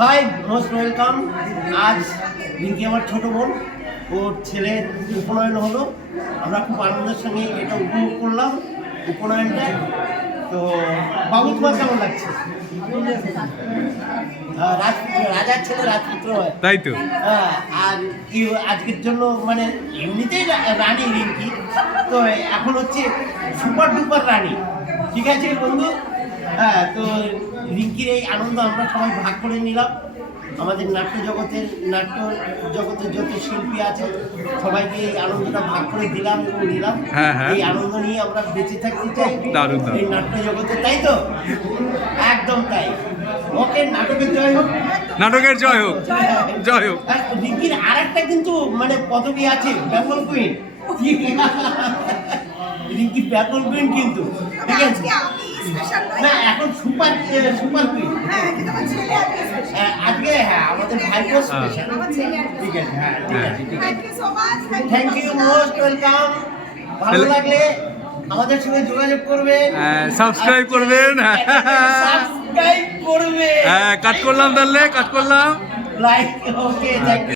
High most welcome আজ রিঙ্কি আমার ছোট বোন। ওর ছেলের উপনয়ন হলো। আমরা খুব আনন্দের সঙ্গে এটা উপভোগ করলাম উপনয়নটা তো বাবু তোমার কেমন লাগছে? রাজপুত্র রাজার ছেলে রাজপুত্র হয়। তাই তো। হ্যাঁ, আর কি আজকের জন্য মানে এমনিতেই রানী রিঙ্কি। তো এখন হচ্ছে সুপার ডুপার রানী। ঠিক আছে বন্ধু? হ্যাঁ তো রিঙ্কির এই আনন্দ আমরা সবাই ভাগ করে নিলাম। আমাদের নাট্য জগতের নাট্য জগতের যত শিল্পী আছে সবাইকে এই আনন্দটা ভাগ করে দিলাম এবং নিলাম। হ্যাঁ, হ্যাঁ। এই আনন্দ নিয়ে আমরা বেঁচে থাকতে চাই। এই নাট্য জগতে তাই তো? একদম তাই। ওকে নাটকের জয় হোক। নাটকের জয় হোক। জয় হোক। আর রিঙ্কির আর একটা কিন্তু মানে পদবি আছে বেঙ্গল কুইন। রিঙ্কি বেঙ্গল কুইন কিন্তু। ঠিক আছে? না এখন সুপার সুপার কুইন হ্যাঁ কিন্তু আমার ছেলে আজকে হ্যাঁ আমাদের ভাইপো স্পেশাল আমার ছেলে আজকে ঠিক আছে হ্যাঁ ঠিক আছে ঠিক আছে। Thank you so much thank you most welcome ভালো লাগলে আমাদের সঙ্গে যোগাযোগ করবেন। হ্যাঁ, করবেন। সাবস্ক্রাইব করবেন। হ্যাঁ কাজ করলাম তাহলে কাজ করলাম। Like okay thank you